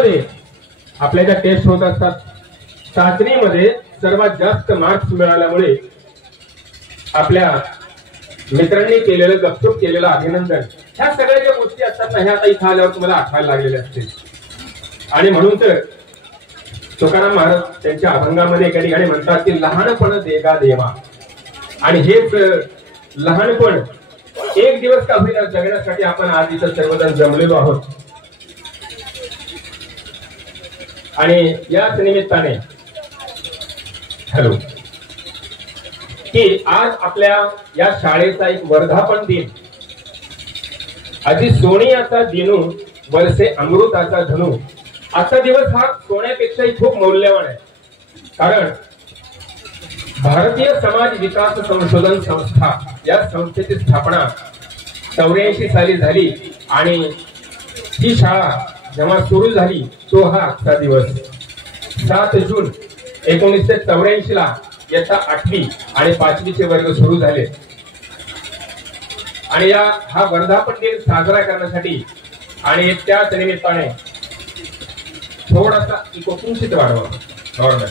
शाळेमध्ये आपल्या ज्या टेस्ट होत असतात, चाचणीमध्ये सर्वात जास्त मार्क्स मिळाल्यामुळे आपल्या मित्रांनी केलेलं गपचूप केलेलं अभिनंदन, ह्या सगळ्या ज्या गोष्टी असतात ना, ह्या आता इथं आल्यावर तुम्हाला आठवायला लागलेल्या असतील. आणि म्हणून तर तुकाराम महाराज त्यांच्या अभंगामध्ये एका ठिकाणी म्हणतात की लहानपण देगा देवा. आणि हेच लहानपण एक दिवस का होईना जगण्यासाठी आपण आज इथं सर्वजण जमलेलो आहोत. आणि याच निमित्ताने हॅलो की आज आपल्या या शाळेचा एक वर्धापन दिन, आधी सोनियाचा दिनू वर्षे अमृताचा धनू. आजचा दिवस हा सोन्यापेक्षाही खूप मौल्यवान आहे. कारण भारतीय समाज विकास संशोधन संस्था या संस्थेची स्थापना 84 साली झाली. आणि ही शाळा जेव्हा सुरू झाली तो हा आजचा दिवस 7 जून 1984 ला इयत्ता 8वी आणि 5वीचे वर्ग सुरू झाले. आणि हा वर्धापन दिन साजरा करण्यासाठी आणि त्याच निमित्ताने थोडासा इकोकिंचित वाढवा नॉर्मल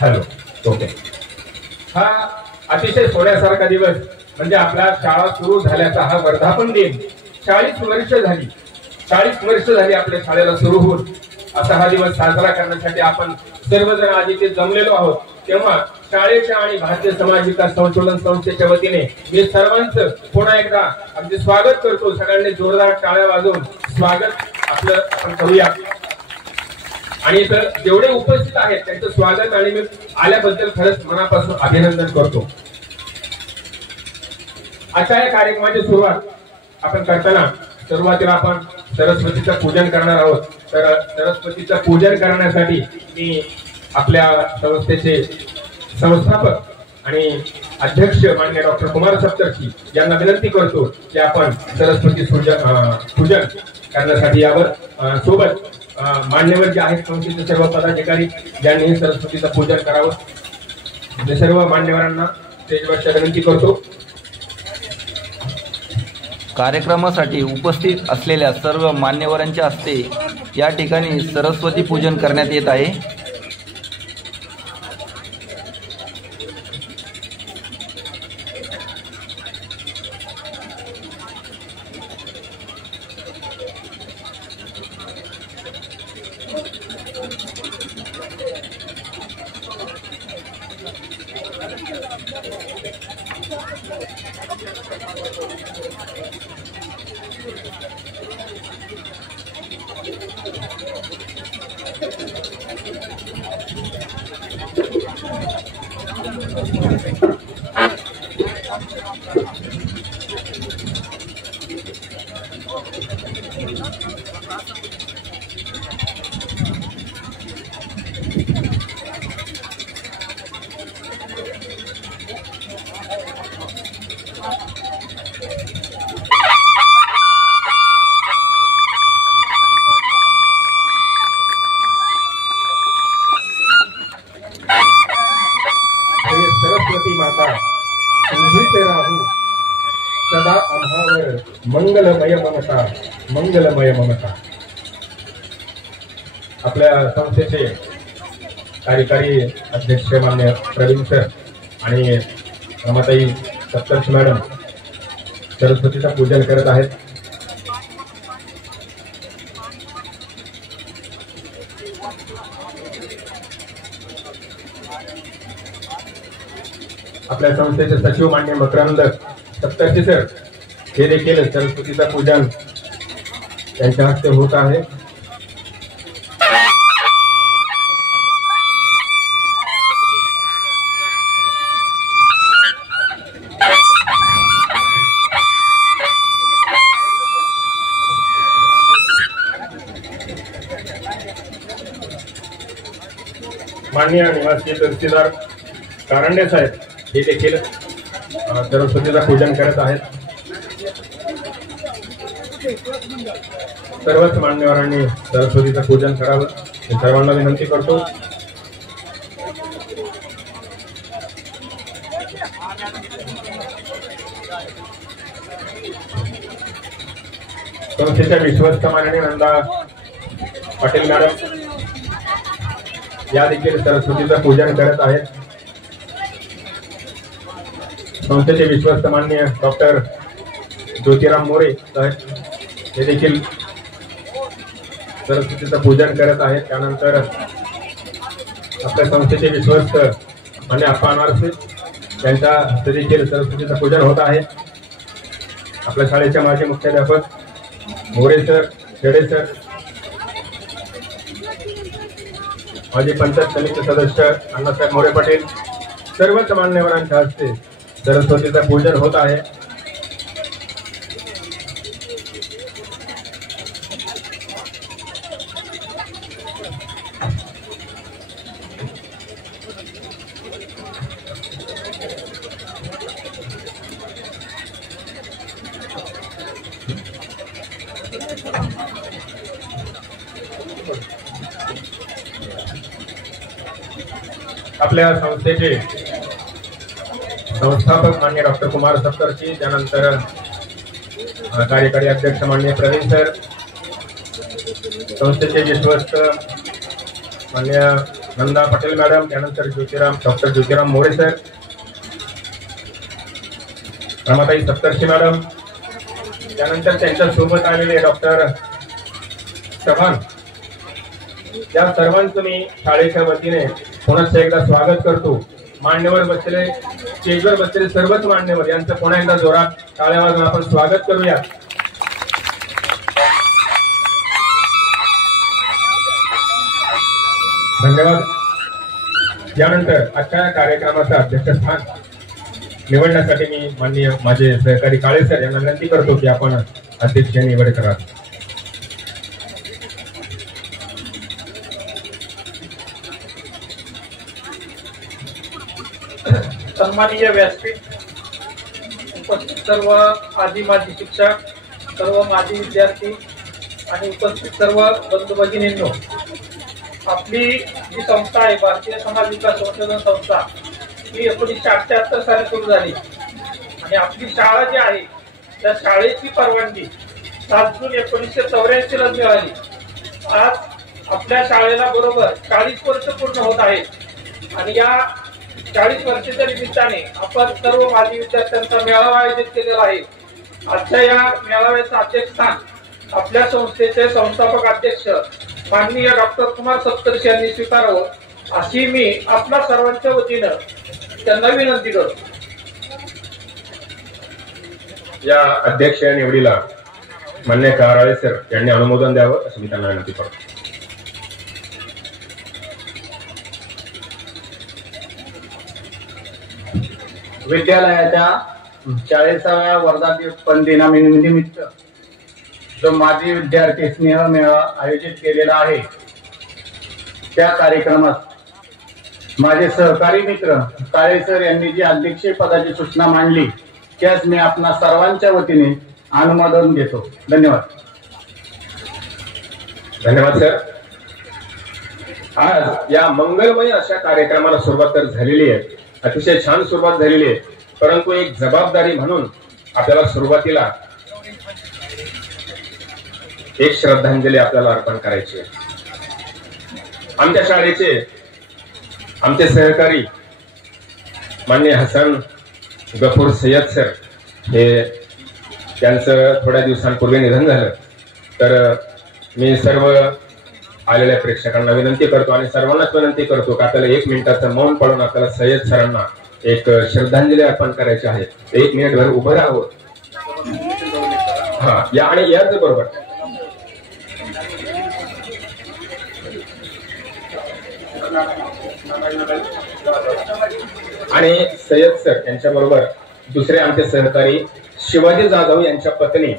हॅलो ओके, हा अतिशय सोन्यासारखा दिवस म्हणजे आपल्या शाळा सुरू झाल्याचा हा वर्धापन दिन. 40 वर्ष झाली आपल्या शाळेला सुरू होऊन. असा हा दिवस साजरा करण्यासाठी आपण सर्वजण आज इथे जमलेलो आहोत. तेव्हा शाळेच्या आणि भारतीय समाज विकास संशोधन संस्थेच्या वतीने मी सर्वांचं पुन्हा एकदा अगदी स्वागत करतो. सगळ्यांनी जोरदार टाळ्या वाजवून स्वागत आपलं आपण करूया. आणि इथं जेवढे उपस्थित आहेत त्यांचं स्वागत आणि मी आल्याबद्दल खरंच मनापासून अभिनंदन करतो. आजच्या या कार्यक्रमाची सुरुवात आपण करताना सुरुवातीला आपण सरस्वतीचं पूजन करणार आहोत. तर सरस्वतीचं पूजन करण्यासाठी मी आपल्या संस्थेचे संस्थापक आणि अध्यक्ष माननीय डॉक्टर कुमार सप्तर्षी यांना विनंती करतो की आपण सरस्वती पूजन करण्यासाठी यावर. सोबत मान्यवर जे आहेत संस्थेचे सर्व पदाधिकारी ज्यांनी सरस्वतीचं पूजन करावं, सर्व मान्यवरांना स्टेजवर विनंती करतो. कार्यक्रमासाठी उपस्थित असलेल्या सर्व मान्यवरांच्या हस्ते या ठिकाणी सरस्वती पूजन करण्यात येत आहे. सरस्वती माता तुझीच राहू सदा आम्हावर मंगलमय ममता, मंगलमय ममता. आपल्या संस्थेचे कार्यकारी अध्यक्ष मान्य प्रवीण सर आणि रमाताई सप्तर्षी मॅडम सरस्वतीचं पूजन करत आहेत. आपल्या संस्थेचे सचिव मान्य मकरंद सप्तर्षी सर हे देखील सरस्वतीचं पूजन त्यांच्या हस्ते होत आहे. माननीय निवासी तहसीलदार कारंडे साहेब हे देखील सरस्वतीचं पूजन करत आहेत. सर्वच मान्यवरांनी सरस्वतीचं पूजन करावं हे सर्वांना विनंती करतो. संस्थेच्या विश्वस्त माननीय नंदा पाटील मॅडम या देखील सरस्वतीचं पूजन करत आहेत. संस्थेचे विश्वस्त मान्य डॉक्टर ज्योतिराम मोरे साहेब हे देखील सरस्वतीचं पूजन करत आहेत. त्यानंतर आपल्या संस्थेचे विश्वस्त मान्य अप्पा अनारसे त्यांच्या हस्ते देखील सरस्वतीचं पूजन होत आहे. आपल्या शाळेचे माजी मुख्याध्यापक मोरे सर, खेडे सर, माजी पंचायत समिती सदस्य अण्णासाहेब मोरे पाटील सर्वच मान्यवरांच्या हस्ते सरस्वतीचं पूजन होत आहे. आपल्या संस्थेचे संस्थापक मान्य डॉक्टर कुमार सप्तर्षी, त्यानंतर कार्यकारी अध्यक्ष मान्य प्रवीण सर, संस्थेचे विश्वस्त मान्य नंदा पटेल मॅडम, त्यानंतर doctor Jyotiram More sir, Ramatai Saptarshi madam, त्यानंतर त्यांच्या सोबत आलेले डॉक्टर चव्हाण, या सर्वांचं मी शाळेच्या वतीने पुन्हा एकदा स्वागत करतो. मान्यवर बसलेले, स्टेजवर बसलेले सर्वच मान्यवर यांचं पुन्हा एकदा जोरात टाळ्या वाजवून आपण स्वागत करूया. धन्यवाद. यानंतर आजच्या कार्यक्रमाचं अध्यक्षस्थान निवडण्यासाठी मी माननीय माझे सहकारी काळे सर यांना विनंती करतो की आपण अध्यक्ष निवड करा. सन्माननीय व्यासपीठ, उपस्थित सर्व आजी माजी शिक्षक, सर्व माजी विद्यार्थी आणि उपस्थित सर्व बंधू भगिनींनो, आपली जी संस्था आहे भारतीय समाज विकास संशोधन संस्था ही 1978 साली सुरू झाली आणि आपली शाळा जी आहे त्या शाळेची परवानगी 7 जून 1984 ला मिळाली. आज आपल्या शाळेला बरोबर 40 वर्ष पूर्ण होत आहेत आणि या 40 वर्षाच्या निमित्ताने आपण सर्व माजी विद्यार्थ्यांचा मेळावा आयोजित केलेला आहे. आजच्या या मेळाव्याचं अध्यक्षस्थान आपल्या संस्थेचे संस्थापक अध्यक्ष माननीय डॉक्टर कुमार सप्तर्षी यांनी स्वीकारावं अशी मी आपल्या सर्वांच्या वतीनं त्यांना विनंती करतो. या अध्यक्ष निवडीला मान्य काराळे सर यांनी अनुमोदन द्यावं अशी मी त्यांना विनंती करतो. विद्यालयाच्या 40व्या वर्धापन दिनानिमित्त जो माजी विद्यार्थी स्नेह मेळावा आयोजित केलेला आहे त्या कार्यक्रमात माझे सहकारी मित्र काळे सर यांनी जी अध्यक्षपदाची सूचना मांडली त्यास मी आपणा सर्वांच्या वतीने अनुमोदन देतो. धन्यवाद. धन्यवाद सर. आज या मंगलमय अशा कार्यक्रमाला सुरुवात तर झालेली आहे, अतिशय छान सुरुवात झालेली आहे, परंतु एक जबाबदारी म्हणून आपल्याला सुरुवातीला एक श्रद्धांजली आपल्याला अर्पण करायची आहे. आमच्या शाळेचे आमचे सहकारी मान्य हसन गफूर सय्यद सर हे त्यांचं थोड्या दिवसांपूर्वी निधन झालं, तर मी सर्व आलेल्या प्रेक्षकांना विनंती करतो आणि सर्वांनाच विनंती करतो की आपल्याला 1 मिनिटाचं मौन पाळून आपल्याला सय्यद सरांना एक श्रद्धांजली अर्पण करायची आहे. 1 मिनिटभर उभं राहावं. हा या आणि याच बरोबर आणि सय्यद सर यांच्या बरोबर दुसरे आमचे सहकारी शिवाजी जाधव यांच्या पत्नी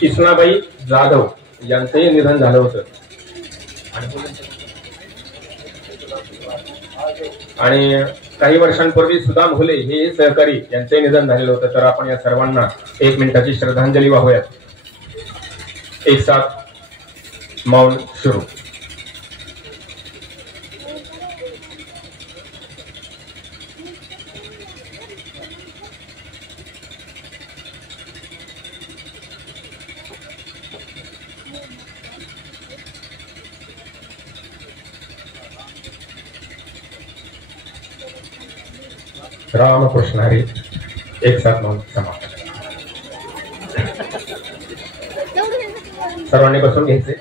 किसनाबाई जाधव यांचंही निधन झालं होतं आणि काही वर्षांपूर्वी सुदाम हुले हे सहकारी यांचंही निधन झालेलं होतं. तर आपण या सर्वांना 1 मिनिटाची श्रद्धांजली वाहूयात. एक साथ मौन सुरू. रामकृष्ण हरी. एक साथ नोंद समाप्त. सर्वांनी बसून घ्यायचे.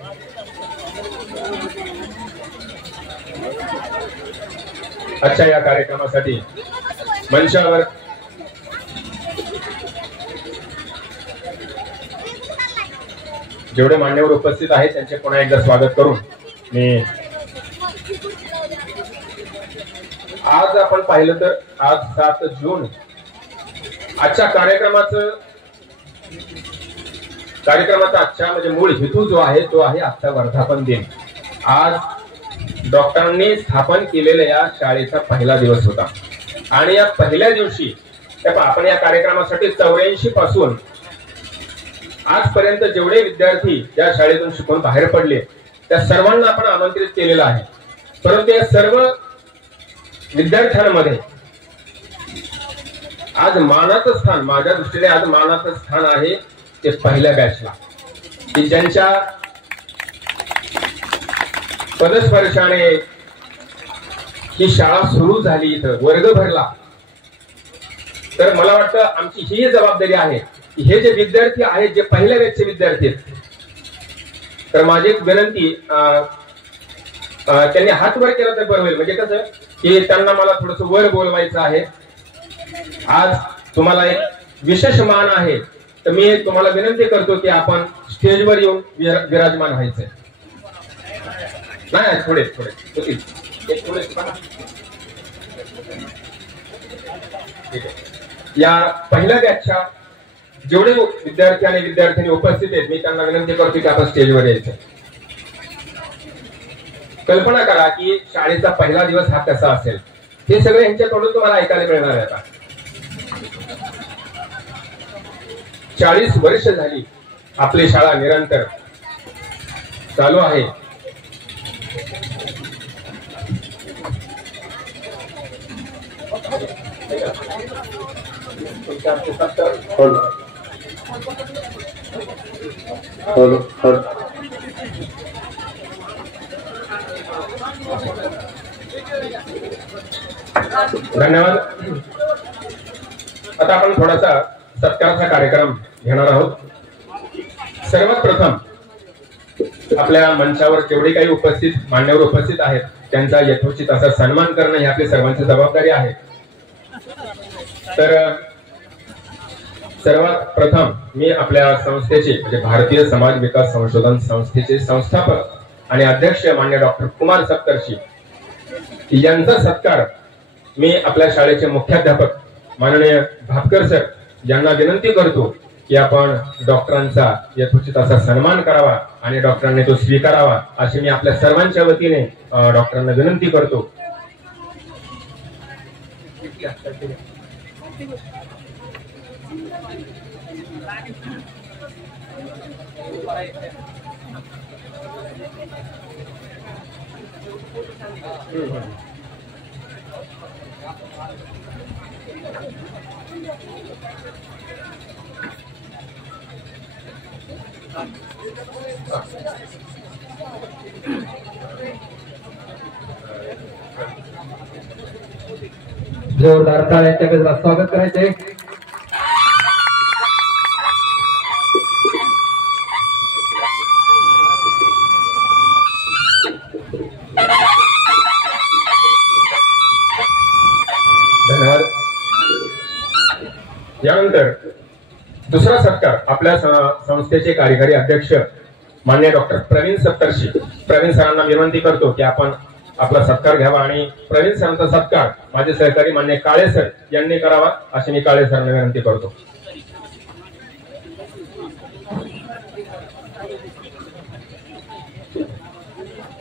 आजच्या या कार्यक्रमासाठी मंचावर जेवढे मान्यवर उपस्थित आहेत त्यांचे पुन्हा एकदा स्वागत करून मी आज आपण पाहिलं तर आज 7 जून आजच्या कार्यक्रमाचा आजच्या म्हणजे मूळ हेतू जो आहे तो आहे आजचा वर्धापन दिन. आज डॉक्टरांनी स्थापन केलेल्या या शाळेचा पहिला दिवस होता आणि या पहिल्या दिवशी आपण या कार्यक्रमासाठी 84 पासून आजपर्यंत जेवढे विद्यार्थी या शाळेतून शिकून बाहेर पडले त्या सर्वांना आपण आमंत्रित केलेलं आहे. परंतु या सर्व विद्यार्थ्यांमध्ये आज मानाचं स्थान, माझ्या दृष्टीने आज मानाचं स्थान आहे ते पहिल्या बॅचला, की ज्यांच्या पदस्पर्शाने ही शाळा सुरू झाली, इथं वर्ग भरला. तर मला वाटतं आमची ही जबाबदारी आहे की हे जे विद्यार्थी आहेत, जे पहिल्या बॅचचे विद्यार्थी आहेत, तर माझी एक विनंती, त्यांनी हात वर केला तर बरं होईल. म्हणजे कसं की त्यांना मला थोडस वर बोलवायचं आहे. आज तुम्हाला एक विशेष मान आहे, तर मी तुम्हाला विनंती करतो की आपण स्टेजवर येऊन विराजमान व्हायचंय. नाही थोडे या पहिल्या बॅचच्या जेवढे विद्यार्थी आणि विद्यार्थिनी उपस्थित आहेत मी त्यांना विनंती करतो की आपण स्टेजवर यायचं. कल्पना करा की शाळेचा पहिला दिवस हा कसा असेल, हे सगळे यांच्याकडून तुम्हाला ऐकायला मिळणार आहे. आता 40 वर्ष झाली आपली शाळा निरंतर चालू आहे. धन्यवाद. आता आपण थोडासा सत्काराचा कार्यक्रम घेणार आहोत. सर्वात प्रथम आपल्या मंचावर जेवढे काही उपस्थित मान्यवर उपस्थित आहेत त्यांचा यथोचित असा सन्मान करणं ही आपली सर्वांची जबाबदारी आहे. तर सर्वात प्रथम मी आपल्या संस्थेचे म्हणजे भारतीय समाज विकास संशोधन संस्थेचे संस्थापक आणि अध्यक्ष मान्य डॉक्टर कुमार सप्तर्षी यांचा सत्कार मी आपल्या शाळेचे मुख्याध्यापक माननीय भापकर सर यांना विनंती करतो की आपण डॉक्टरांचा यथोचित असा सन्मान करावा आणि डॉक्टरांनी तो स्वीकारावा अशी मी आपल्या सर्वांच्या वतीने डॉक्टरांना विनंती करतो. जोरदार टाळ्यांच्या गजरात स्वागत करायचे. धन्यवाद. यानंतर दुसरा सत्कार आपल्या संस्थेचे कार्यकारी अध्यक्ष मान्य डॉक्टर प्रवीण सप्तर्षी, प्रवीण सरांना विनंती करतो की आपण आपला सत्कार घ्यावा आणि प्रवीण सरांचा सत्कार माझे सहकारी मान्य काळे सर यांनी करावा अशी मी काळे सरांना विनंती करतो.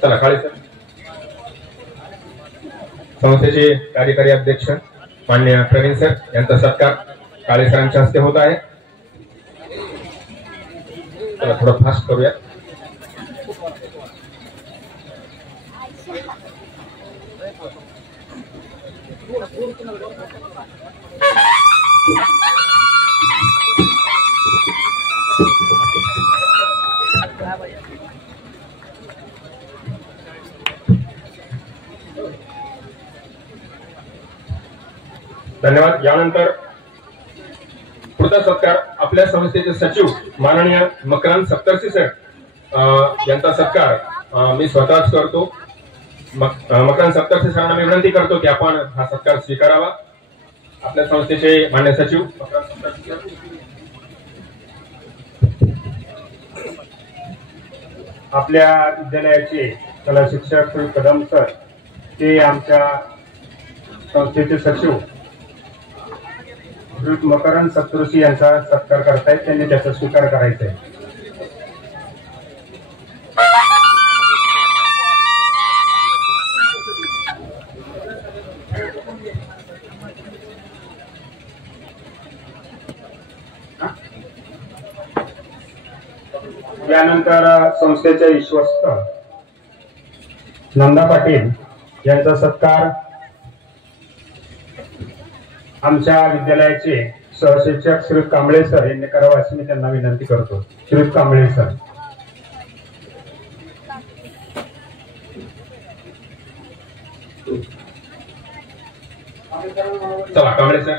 चला काळे सर. संस्थेचे कार्यकारी अध्यक्ष मान्य प्रवीण सर यांचा सत्कार काळे सरांच्या हस्ते होत आहे. चला थोडं फास्ट करूया. धन्यवाद. यानंतर पुढचा सत्कार आपल्या संस्थेचे सचिव माननीय मकरांद सप्तर्षी सर यांचा सत्कार मी स्वतःच करतो. मकरांद सप्तर्षी सरांना मी विनंती करतो की आपण हा सत्कार स्वीकारावा. आपल्या संस्थेचे मान्य सचिव मकरांद सप्तर्षी सर. आपल्या विद्यालयाचे कला शिक्षक श्री कदम सर ते आमच्या संस्थेचे सचिव श्री मकरांद सप्तर्षी यांचा सत्कार करतायत. त्यांनी त्याचा स्वीकार करायचा आहे. यानंतर संस्थेचे विश्वस्त नंदा पाटील यांचा सत्कार आमच्या विद्यालयाचे सहशिक्षक श्री कांबळे सर यांनी करावा अशी मी त्यांना विनंती करतो. श्री कांबळे सर. चला कांबळे सर.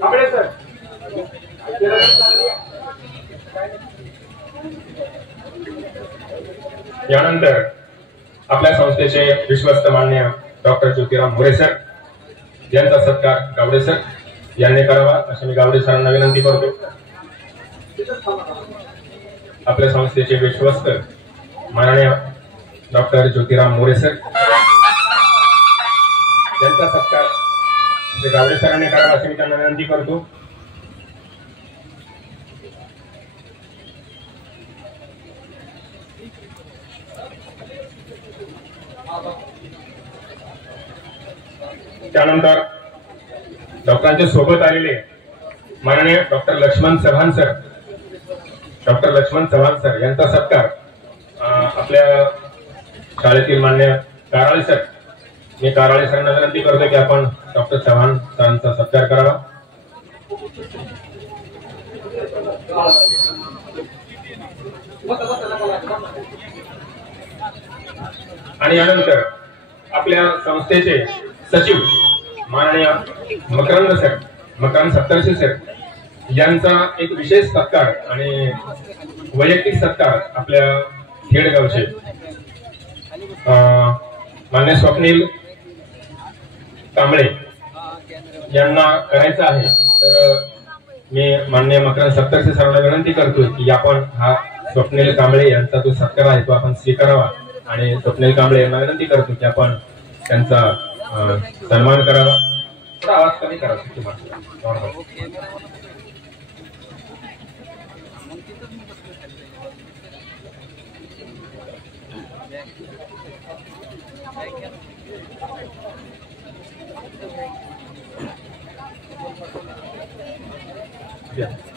कांबळे सर. यानंतर आपल्या संस्थेचे विश्वस्त मान्य डॉक्टर ज्योतिराम मोरे सर यांचा सत्कार गावडे सर यांनी करावा अशी मी गावडे सरांना विनंती करतो. आपल्या संस्थेचे विश्वस्त माननीय डॉक्टर ज्योतिराम मोरे सर यांचा सत्कार गावडे सरांनी करावा अशी मी त्यांना विनंती करतो. त्यानंतर डॉक्टरांच्या सोबत आलेले माननीय डॉक्टर लक्ष्मण चव्हाण सर यांचा सत्कार आपल्या शाळेतील मान्य काराळे सर. मी काराळे सरांना विनंती करतो की आपण डॉक्टर चव्हाण सरांचा सत्कार करावा. आणि यानंतर आपल्या संस्थेचे सचिव माननीय मकरांद सप्तर्षी सर यांचा एक विशेष सत्कार आणि वैयक्तिक सत्कार आपल्या खेडगावचे मान्य स्वप्नील कांबळे यांना करायचं आहे. तर मी मान्य मकरांद सप्तर्षी सरांना विनंती करतो की आपण हा स्वप्नील कांबळे यांचा जो सत्कार आहे तो आपण स्वीकारावा. आणि स्वप्नील कांबळे यांना विनंती करतो की आपण त्यांचा सन्मान करावा. थोडा आवाज कमी करा. Yeah.